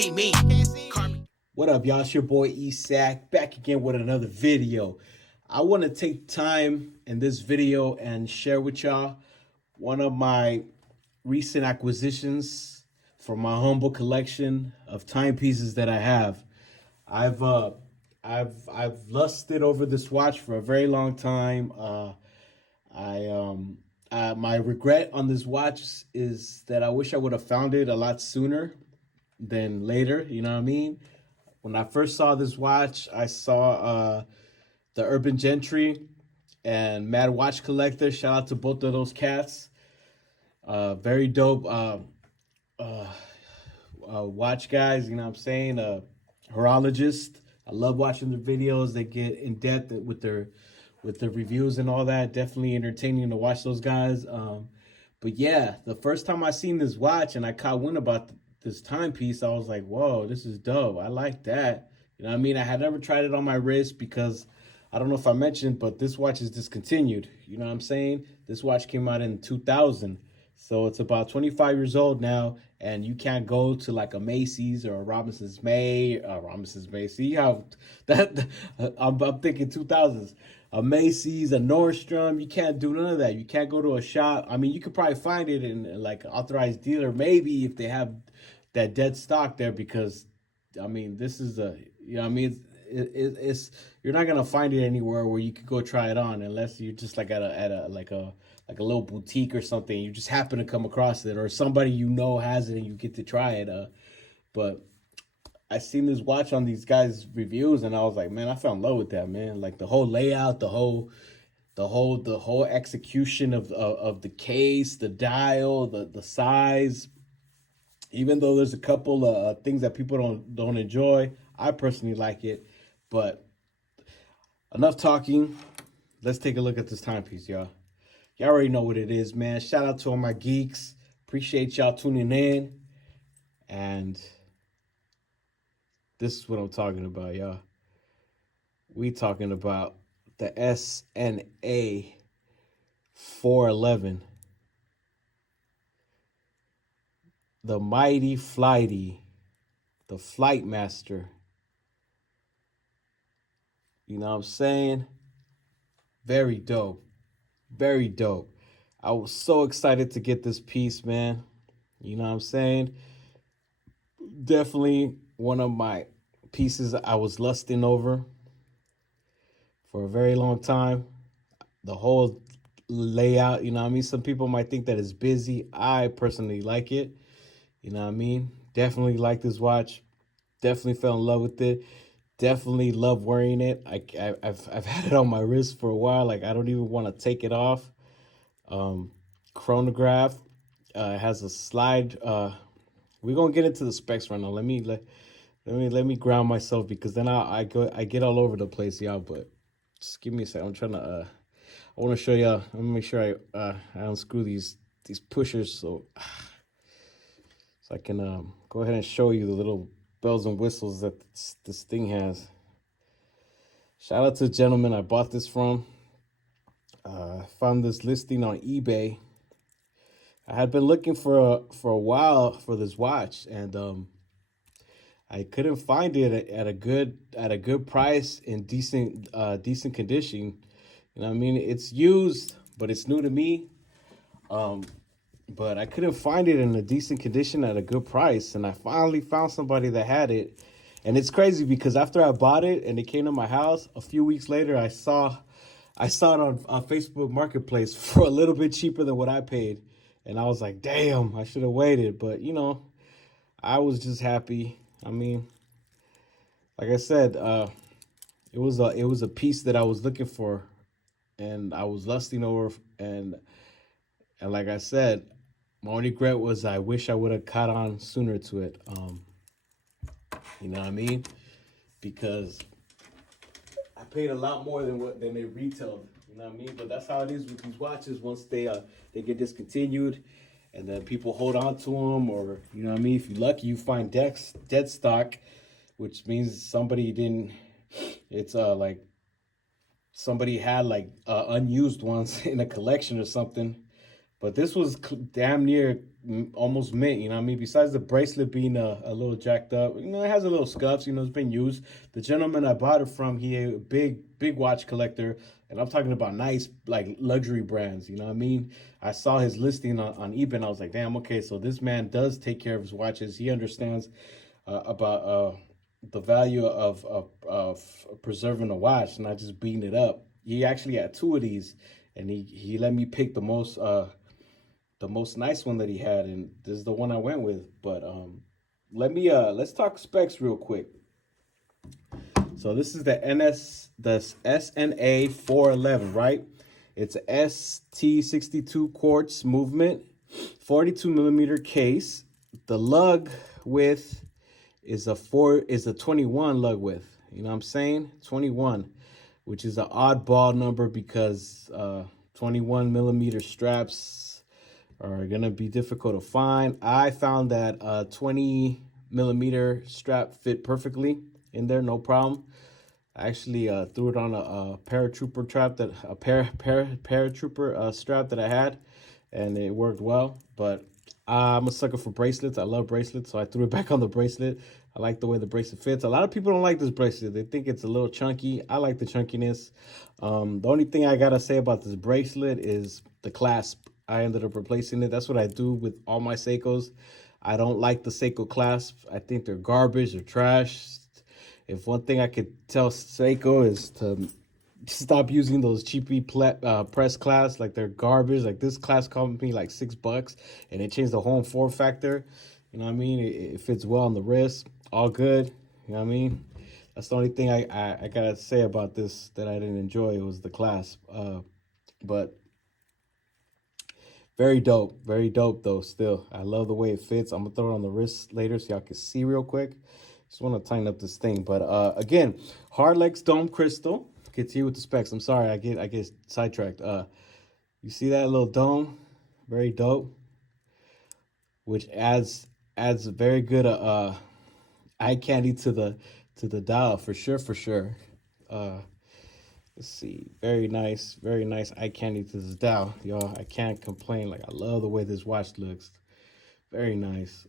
see me. What up, y'all? It's your boy Esac back again with another video. I want to take time in this video and share with y'all one of my recent acquisitions from my humble collection of timepieces that I have. I've lusted over this watch for a very long time. My regret on this watch is that I wish I would have found it a lot sooner than later. You know what I mean? When I first saw this watch, I saw the Urban Gentry and Mad Watch Collector. Shout out to both of those cats. Very dope watch guys, you know what I'm saying? Horologist. I love watching their videos. They get in depth with their reviews and all that. Definitely entertaining to watch those guys. But yeah, the first time I seen this watch and I caught wind about this timepiece, I was like, whoa, this is dope. I like that. You know what I mean? I had never tried it on my wrist because I don't know if I mentioned, but this watch is discontinued. You know what I'm saying? This watch came out in 2000. So it's about 25 years old now, and you can't go to like a Macy's or a Robinson's May. See how that I'm thinking 2000s. A Macy's, a Nordstrom. You can't do none of that. You can't go to a shop. I mean, you could probably find it in like an authorized dealer, maybe if they have that dead stock there. Because I mean, this is a, you know what I mean, it's you're not gonna find it anywhere where you could go try it on unless you're just like at a little boutique or something. You just happen to come across it, or somebody you know has it and you get to try it. But I seen this watch on these guys' reviews and I was like, man, I fell in love with that, man. Like the whole layout, the whole execution of the case, the dial, the size. Even though there's a couple of things that people don't enjoy, I personally like it. But enough talking. Let's take a look at this timepiece, y'all. Y'all already know what it is, man. Shout out to all my geeks. Appreciate y'all tuning in. And this is what I'm talking about, y'all. We talking about the SNA411. The mighty Flighty. The Flightmaster. You know what I'm saying? Very dope. Very dope. I was so excited to get this piece, man. You know what I'm saying? Definitely one of my pieces I was lusting over for a very long time. The whole layout, you know what I mean? Some people might think that it's busy. I personally like it. You know what I mean? Definitely like this watch. Definitely fell in love with it. Definitely love wearing it. I've had it on my wrist for a while. Like I don't even want to take it off. Chronograph. It has a slide. We're gonna get into the specs right now. Let me ground myself because then I get all over the place, y'all. But just give me a second. I'm trying to I want to show y'all. I'm gonna make sure I unscrew these pushers so I can go ahead and show you the little bells and whistles that this thing has. Shout out to the gentleman I bought this from. I found this listing on eBay. I had been looking for a while for this watch, and I couldn't find it at a good price in decent condition. You know what I mean? It's used, but it's new to me. But I couldn't find it in a decent condition at a good price. And I finally found somebody that had it. And it's crazy because after I bought it and it came to my house, a few weeks later, I saw it on Facebook Marketplace for a little bit cheaper than what I paid. And I was like, damn, I should have waited. But, you know, I was just happy. I mean, like I said, it was a piece that I was looking for and I was lusting over. And like I said, my only regret was I wish I would have caught on sooner to it. You know what I mean? Because I paid a lot more than they retailed. You know what I mean? But that's how it is with these watches. Once they get discontinued, and then people hold on to them, or you know what I mean? If you're lucky, you find dead stock, which means somebody didn't. It's like somebody had like unused ones in a collection or something. But this was damn near almost mint, you know what I mean? Besides the bracelet being a little jacked up, you know, it has a little scuffs, you know, it's been used. The gentleman I bought it from, he a big watch collector, and I'm talking about nice, like, luxury brands, you know what I mean? I saw his listing on eBay, and I was like, damn, okay, so this man does take care of his watches. He understands about the value of preserving a watch, not just beating it up. He actually had two of these, and he let me pick the most nice one that he had, and this is the one I went with. But let's talk specs real quick. So this is the SNA411, right? It's a ST62 quartz movement, 42 millimeter case. The lug width is a 21 lug width. You know what I'm saying? 21, which is an oddball number because 21 millimeter straps are gonna be difficult to find. I found that 20 millimeter strap fit perfectly in there, no problem. I actually threw it on a paratrooper strap that I had, and it worked well. But I'm a sucker for bracelets. I love bracelets, so I threw it back on the bracelet. I like the way the bracelet fits. A lot of people don't like this bracelet. They think it's a little chunky. I like the chunkiness. The only thing I gotta say about this bracelet is the clasp. I ended up replacing it. That's what I do with all my Seikos. I don't like the Seiko clasp. I think they're garbage or trash. If one thing I could tell Seiko is to stop using those cheapy press clasps, like they're garbage. Like this clasp cost me like $6, and it changed the whole form factor. You know what I mean? It fits well on the wrist, all good. You know what I mean? That's the only thing I gotta say about this that I didn't enjoy. It was the clasp. But very dope though. Still, I love the way it fits. I'm gonna throw it on the wrist later so y'all can see real quick. Just want to tighten up this thing. But again, Hardlex dome crystal. Continue with the specs. I'm sorry, I get sidetracked. You see that little dome? Very dope. Which adds very good eye candy to the dial for sure. Let's see, very nice eye candy to this dial, y'all. I can't complain. Like, I love the way this watch looks. Very nice.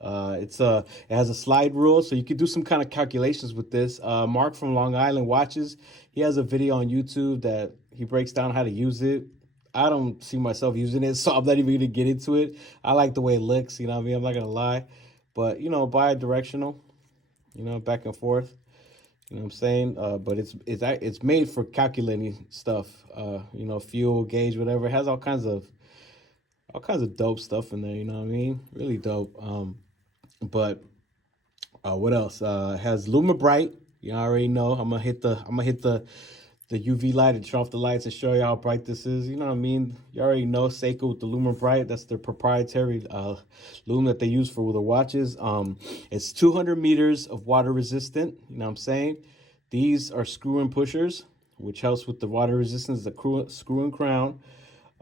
It has a slide rule, so you could do some kind of calculations with this. Mark from Long Island Watches, he has a video on YouTube that he breaks down how to use it. I don't see myself using it, so I'm not even gonna get into it. I like the way it looks, you know what I mean? I'm not gonna lie. But, you know, bi-directional, you know, back and forth. You know what I'm saying? But it's made for calculating stuff. You know, fuel gauge, whatever. It has all kinds of dope stuff in there, you know what I mean? Really dope. But what else? It has LumiBright. You already know. I'm gonna hit the UV light and turn off the lights and show you how bright this is. You know what I mean? You already know Seiko with the LumiBright. That's their proprietary lume that they use for their watches. It's 200 meters of water resistant. You know what I'm saying? These are screw-in pushers, which helps with the water resistance. The screw-in crown.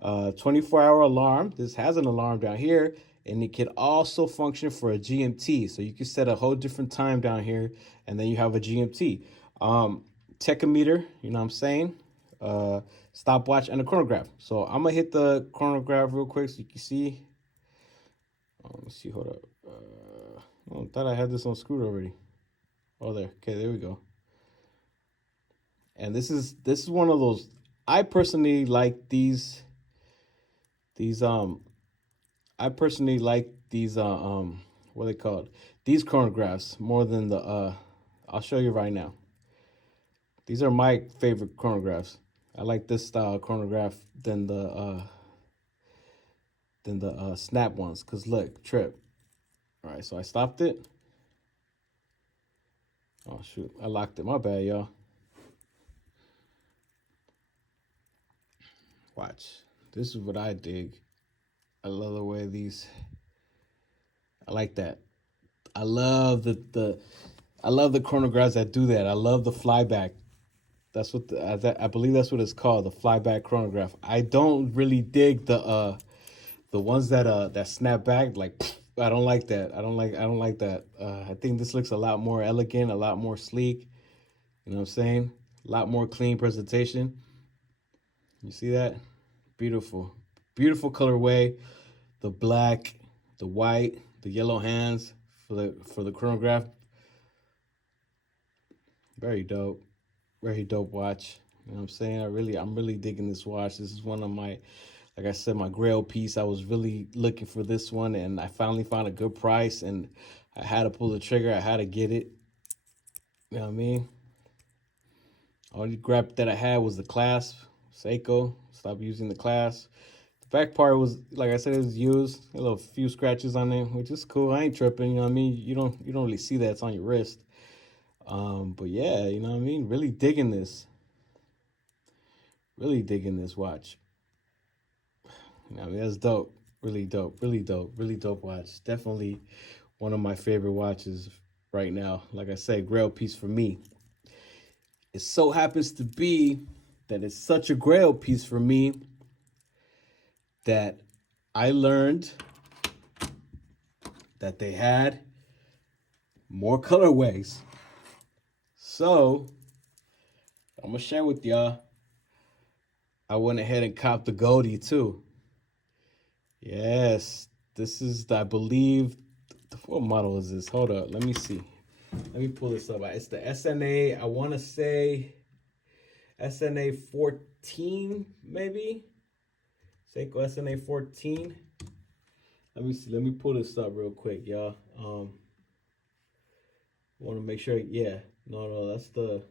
24-hour alarm. This has an alarm down here, and it can also function for a GMT. So you can set a whole different time down here, and then you have a GMT. Tachometer, you know what I'm saying? Stopwatch and a chronograph. So I'm gonna hit the chronograph real quick so you can see. Let's see, hold up. I thought I had this on screwed already. Oh, there. Okay, there we go. And this is one of those. I personally like these. I personally like these what are they called? These chronographs more than the I'll show you right now. These are my favorite chronographs. I like this style chronograph than the snap ones, cause look, trip. All right, so I stopped it. Oh shoot, I locked it. My bad, y'all. Watch. This is what I dig. I love the way these. I like that. I love I love the chronographs that do that. I love the flyback. That's what I believe that's what it's called, the flyback chronograph. I don't really dig the ones that snap back. Like, I don't like that. I don't like that. I think this looks a lot more elegant, a lot more sleek. You know what I'm saying? A lot more clean presentation. You see that? Beautiful. Beautiful colorway. The black, the white, the yellow hands for the chronograph. Very dope. Very dope watch. You know what I'm saying? I'm really digging this watch. This is one of my, like I said, my grail piece. I was really looking for this one, and I finally found a good price, and I had to pull the trigger. I had to get it. You know what I mean? Only grab that I had was the clasp. Seiko. Stop using the clasp. The back part was, like I said, it was used. A little few scratches on it, which is cool. I ain't tripping. You know what I mean? You don't really see that. It's on your wrist. But yeah, you know what I mean? Really digging this. Really digging this watch. You know what I mean? That's dope. Really dope. Really dope. Really dope watch. Definitely one of my favorite watches right now. Like I said, grail piece for me. It so happens to be that it's such a grail piece for me that I learned that they had more colorways. So I'm gonna share with y'all. I went ahead and copped the Goldie too. Yes, this is, I believe, what model is this? Hold up, let me see. Let me pull this up. It's the SNA, I want to say SNA414, maybe? Seiko SNA414. Let me see. Let me pull this up real quick, y'all. Want to make sure. Yeah. No, that's the.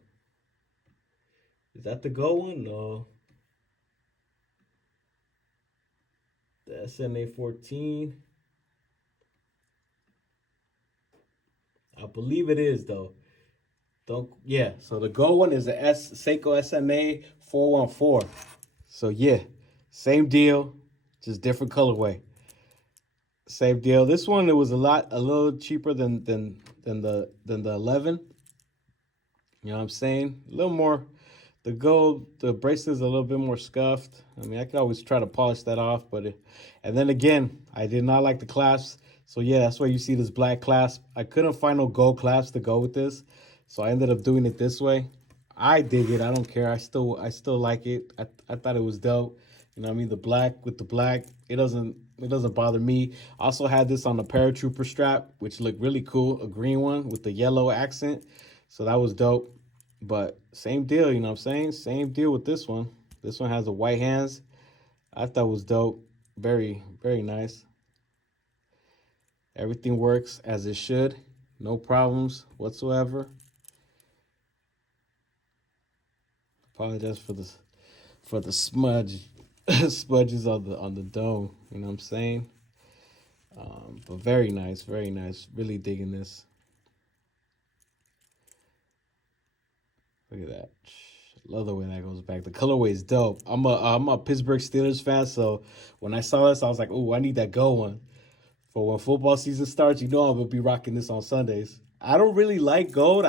Is that the Go one? No. The SNA414. I believe it is though. Yeah. So the Go one is the Seiko SNA414. So yeah, same deal, just different colorway. Same deal. This one, it was a little cheaper than the 11. You know what I'm saying? A little more. The gold, the bracelet is a little bit more scuffed. I mean, I could always try to polish that off, but and then again, I did not like the clasps. So yeah, that's why you see this black clasp. I couldn't find no gold clasps to go with this, so I ended up doing it this way. I dig it. I don't care. I still like it. I thought it was dope. You know what I mean? The black with the black, it doesn't bother me. I also had this on the paratrooper strap, which looked really cool, a green one with the yellow accent. So that was dope. But same deal, you know what I'm saying? Same deal with this one. This one has the white hands. I thought it was dope. Very, very nice. Everything works as it should. No problems whatsoever. Apologize for the smudges on the dome. You know what I'm saying? But very nice, very nice. Really digging this. Look at that. Love the way that goes back. The colorway is dope. I'm a Pittsburgh Steelers fan, so when I saw this, I was like, "Oh, I need that gold one for when football season starts." You know, I'm gonna be rocking this on Sundays. I don't really like gold.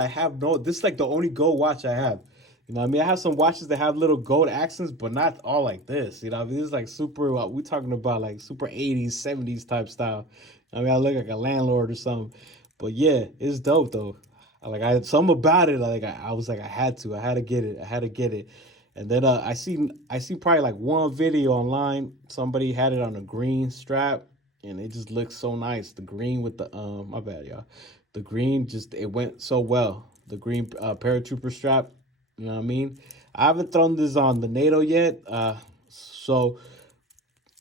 This is like the only gold watch I have. You know what I mean? I have some watches that have little gold accents, but not all like this. You know what I mean? This is like super, we're talking about like super 80s, 70s type style. I mean, I look like a landlord or something. But yeah, it's dope though. Something about it. I was like, I had to get it. And then I seen probably like one video online. Somebody had it on a green strap, and it just looks so nice. The green with the my bad, y'all. The green it went so well. The green paratrooper strap. You know what I mean? I haven't thrown this on the NATO yet. So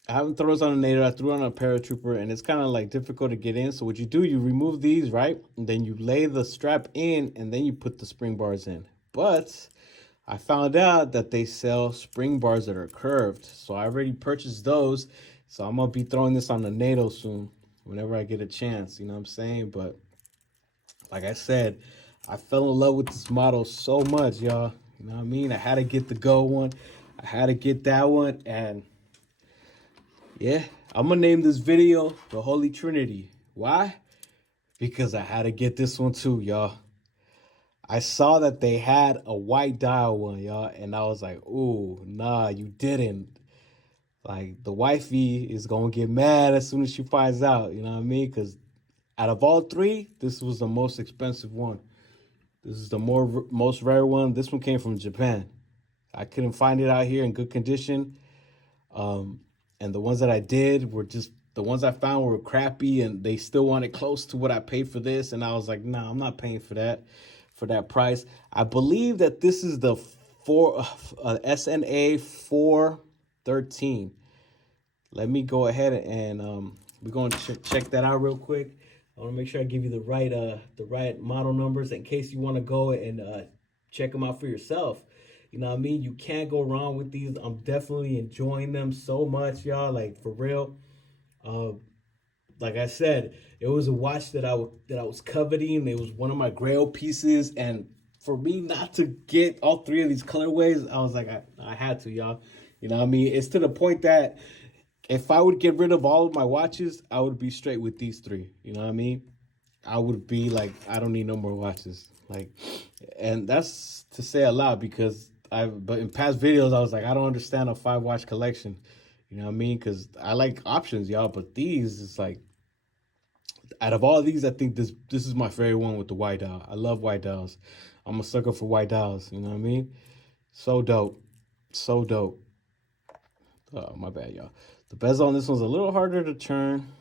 I haven't thrown this on a NATO. I threw it on a paratrooper, and it's kind of like difficult to get in. So what you do, you remove these, right? And then you lay the strap in, and then you put the spring bars in. But I found out that they sell spring bars that are curved. So I already purchased those. So I'm going to be throwing this on the NATO soon whenever I get a chance. You know what I'm saying? But like I said, I fell in love with this model so much, y'all. You know what I mean? I had to get the gold one. I had to get that one. And yeah, I'm going to name this video the Holy Trinity. Why? Because I had to get this one too, y'all. I saw that they had a white dial one, y'all. And I was like, ooh, nah, you didn't. Like, the wifey is going to get mad as soon as she finds out. You know what I mean? Because out of all three, this was the most expensive one. This is the most rare one. This one came from Japan. I couldn't find it out here in good condition. and the ones that I did were just the ones I found were crappy, and they still wanted close to what I paid for this, and I was like, nah, I'm not paying for that price. I believe that this is the SNA413. Let me go ahead and we're going to check that out real quick. I want to make sure I give you the right model numbers in case you want to go and check them out for yourself. You know what I mean? You can't go wrong with these. I'm definitely enjoying them so much, y'all. Like, for real. Like I said, it was a watch that I was coveting. It was one of my grail pieces, and for me not to get all three of these colorways, I was like, I had to, y'all. You know what I mean? It's to the point that if I would get rid of all of my watches, I would be straight with these three. You know what I mean? I would be like, I don't need no more watches. Like, and that's to say a lot, because but in past videos, I was like, I don't understand a 5-watch collection. You know what I mean? Because I like options, y'all, but these, it's like, out of all these, I think this is my favorite one with the white dial. I love white dials. I'm a sucker for white dials. You know what I mean? So dope. So dope. Oh, my bad, y'all. The bezel on this one's a little harder to turn.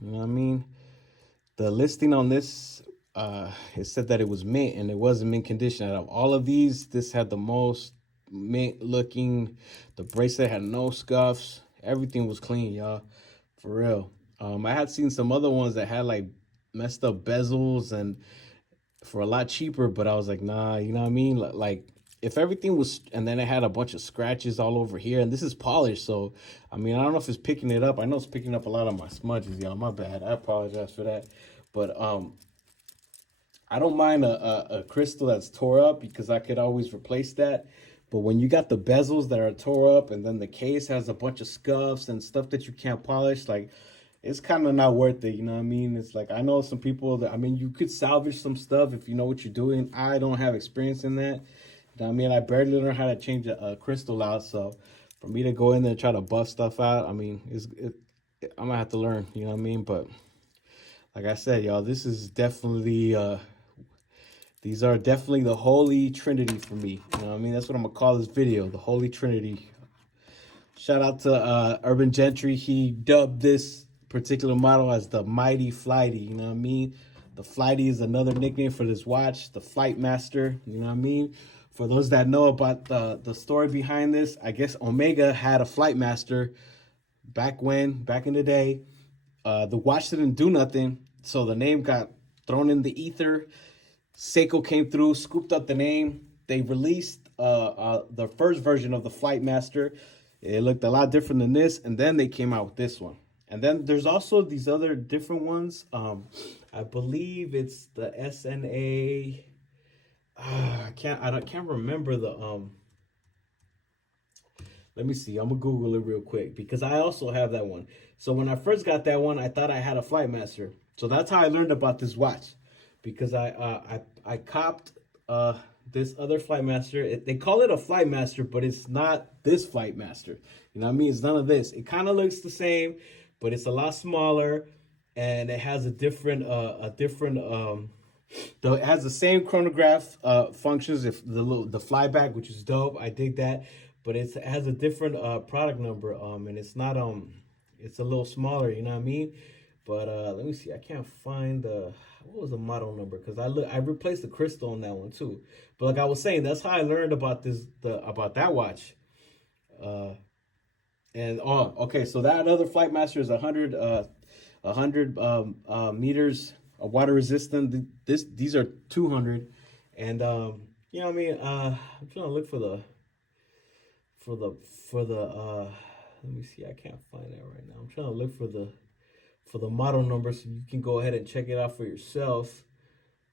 You know what I mean? The listing on this, it said that it was mint, and it wasn't mint condition. Out of all of these, this had the most mint looking. The bracelet had no scuffs. Everything was clean, y'all. For real. I had seen some other ones that had like messed up bezels and for a lot cheaper, but I was like, nah, you know what I mean? Like, if everything was, and then it had a bunch of scratches all over here, and this is polished, so I mean, I don't know if it's picking it up. I know it's picking up a lot of my smudges, y'all. My bad. I apologize for that. But I don't mind a crystal that's tore up, because I could always replace that. But when you got the bezels that are tore up, and then the case has a bunch of scuffs and stuff that you can't polish, like, it's kind of not worth it, you know what I mean? It's like, I know some people that, I mean, you could salvage some stuff if you know what you're doing. I don't have experience in that. You know what I mean? I barely learned how to change a crystal out, so for me to go in there and try to buff stuff out, I mean, I'm gonna have to learn, you know what I mean? But like I said, y'all, this is definitely, these are definitely the holy trinity for me. You know what I mean? That's what I'm gonna call this video, the holy trinity. Shout out to Urban Gentry. He dubbed this particular model as the Mighty Flighty. You know what I mean? The Flighty is another nickname for this watch, the Flightmaster. You know what I mean? For those that know about the story behind this, I guess Omega had a Flightmaster back in the day. The watch didn't do nothing, so the name got thrown in the ether. Seiko came through, scooped up the name. They released the first version of the Flightmaster. It looked a lot different than this, and then they came out with this one. And then there's also these other different ones. I believe it's the SNA. I can't remember the Let me see. I'm gonna Google it real quick, because I also have that one. So when I first got that one, I thought I had a Flightmaster. So that's how I learned about this watch, because I copped this other Flightmaster. They call it a Flightmaster, but it's not this Flightmaster. You know what I mean? It's none of this. It kind of looks the same, but it's a lot smaller, and it has it has the same chronograph functions, if the flyback, which is dope. I dig that, but it has a different product number, and it's not it's a little smaller, you know what I mean? But let me see. I can't find what was the model number, because I replaced the crystal on that one too. But like I was saying, that's how I learned about about that watch. Okay, so that other Flightmaster is 100 meters of water resistant. These are 200, and you know what I mean. I'm trying to look for the let me see. I can't find that right now. I'm trying to look for the model number, so you can go ahead and check it out for yourself.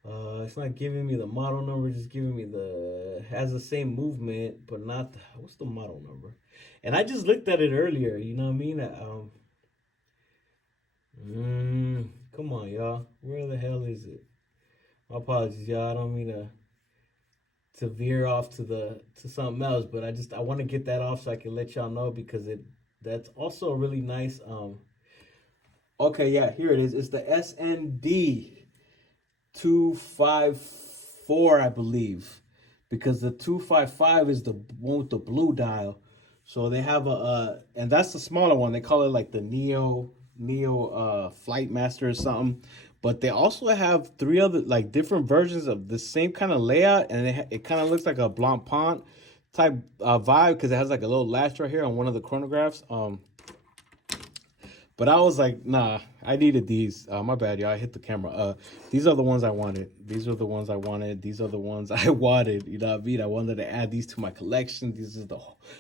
It's not giving me the model number, just giving me has the same movement, but not what's the model number? And I just looked at it earlier, you know what I mean? Come on, y'all. Where the hell is it? My apologies, y'all. I don't mean to veer off to something else, but I want to get that off so I can let y'all know, because that's also a really nice okay, yeah, here it is. It's the SND254, I believe, because the 255 is the one with the blue dial. So they have and that's the smaller one. They call it like the Neo Flightmaster or something. But they also have 3 other like different versions of the same kind of layout, and it kind of looks like a Blanc Pont type vibe because it has like a little latch right here on one of the chronographs. But I was like, nah, I needed these. My bad, y'all. I hit the camera. These are the ones I wanted. These are the ones I wanted. These are the ones I wanted. You know what I mean? I wanted to add these to my collection. This is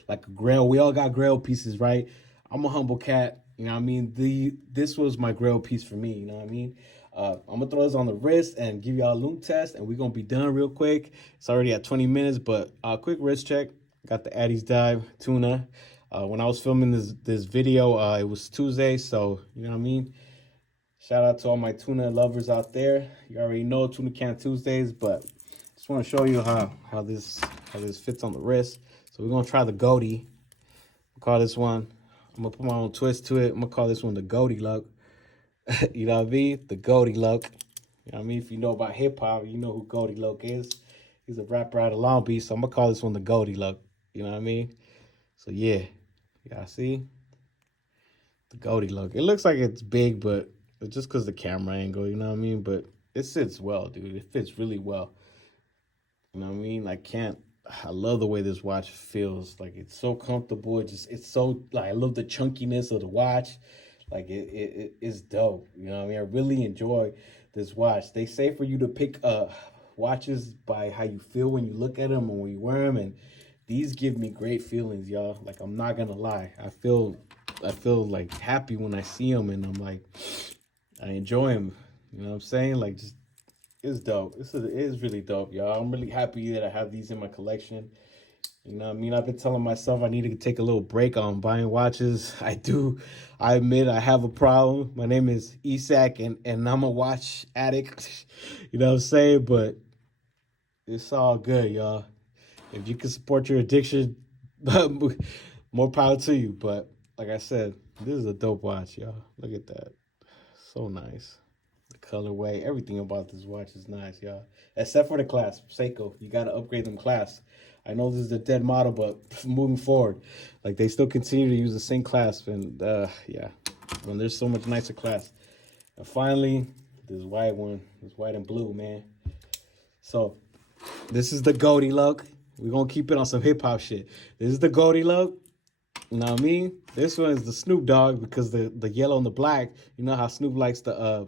like a grail. We all got grail pieces, right? I'm a humble cat. You know what I mean? This was my grail piece for me. You know what I mean? I'm gonna throw this on the wrist and give y'all a loom test, and we're gonna be done real quick. It's already at 20 minutes, but quick wrist check. Got the Addie's Dive tuna. When I was filming this video, it was Tuesday, so you know what I mean? Shout out to all my tuna lovers out there. You already know Tuna Can Tuesdays, but just want to show you how this fits on the wrist. So we're gonna try the Goatee. We'll call this one. I'm gonna put my own twist to it. I'm gonna call this one the Goatee look. You know what I mean? The Goatee look. You know what I mean? If you know about hip hop, you know who Goatee look is. He's a rapper out of Long Beach, so I'm gonna call this one the Goatee look. You know what I mean? So yeah. Y'all see? The Goatee look. It looks like it's big, but it's just because the camera angle, you know what I mean? But it sits well, dude. It fits really well. You know what I mean? I love the way this watch feels. Like, it's so comfortable. It's so, like, I love the chunkiness of the watch. Like, it's dope. You know what I mean? I really enjoy this watch. They say for you to pick watches by how you feel when you look at them and when you wear them, and these give me great feelings, y'all. Like, I'm not gonna lie. I feel like happy when I see them, and I'm like, I enjoy them. You know what I'm saying? Like, just, it's dope. It is really dope, y'all. I'm really happy that I have these in my collection. You know what I mean? I've been telling myself I need to take a little break on buying watches. I admit I have a problem. My name is Isak, and I'm a watch addict. You know what I'm saying? But it's all good, y'all. If you can support your addiction, more power to you. But like I said, this is a dope watch, y'all. Look at that. So nice. The colorway, everything about this watch is nice, y'all. Except for the clasp. Seiko, you got to upgrade them clasps. I know this is a dead model, but moving forward, like, they still continue to use the same clasp. And yeah, when there's so much nicer clasp. And finally, this white one. This white and blue, man. So this is the Goatee look. We're going to keep it on some hip-hop shit. This is the Goatee look. You know what I mean? This one is the Snoop Dogg, because the yellow and the black, you know how Snoop likes the,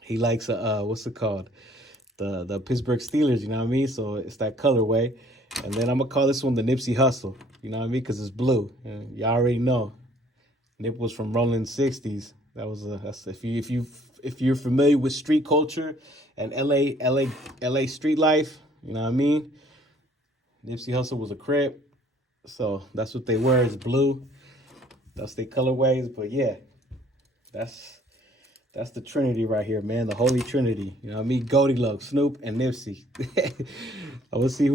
he likes, what's it called? The Pittsburgh Steelers, you know what I mean? So it's that colorway. And then I'm going to call this one the Nipsey Hussle, you know what I mean? Because it's blue. And y'all already know. Nip was from Rolling 60s. That's if you're familiar with street culture and LA street life, you know what I mean? Nipsey Hussle was a Crip, so that's what they wear, is blue. That's their colorways. But yeah, that's the Trinity right here, man. The Holy Trinity. You know what I mean? Goatee look, Snoop and Nipsey. I will see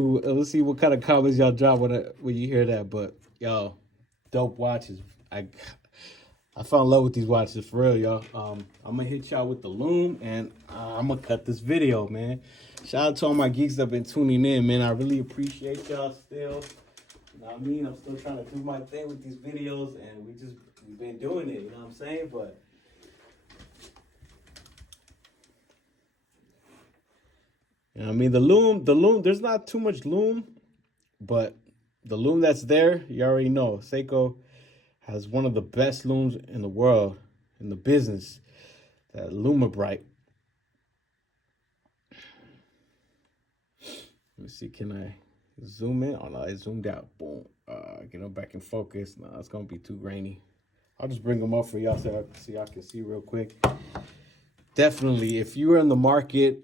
what kind of comments y'all drop when you hear that. But yo, dope watches. I fell in love with these watches for real, y'all. I'm gonna hit y'all with the loom, and I'm gonna cut this video, man. Shout out to all my geeks that have been tuning in, man. I really appreciate y'all still. You know what I mean? I'm still trying to do my thing with these videos, and we've been doing it, you know what I'm saying? But you know what I mean? The loom, there's not too much loom, but the loom that's there, you already know. Seiko has one of the best looms in the world, in the business, that Lumabrite. Let me see, can I zoom in? Oh no, I zoomed out. Boom. Get them back in focus. No, it's gonna be too grainy. I'll just bring them up for y'all so y'all can see real quick. Definitely, if you're in the market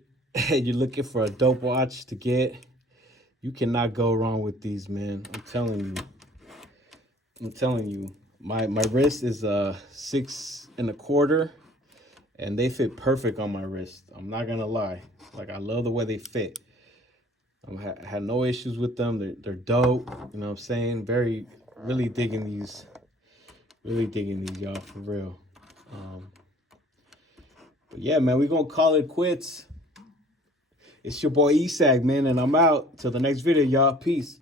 and you're looking for a dope watch to get, you cannot go wrong with these, man. I'm telling you. My wrist is 6 1/4, and they fit perfect on my wrist. I'm not gonna lie. Like, I love the way they fit. I had no issues with them. They're dope. You know what I'm saying? Really digging these. Really digging these, y'all, for real. But yeah, man, we're gonna call it quits. It's your boy Isak, man, and I'm out. Till the next video, y'all. Peace.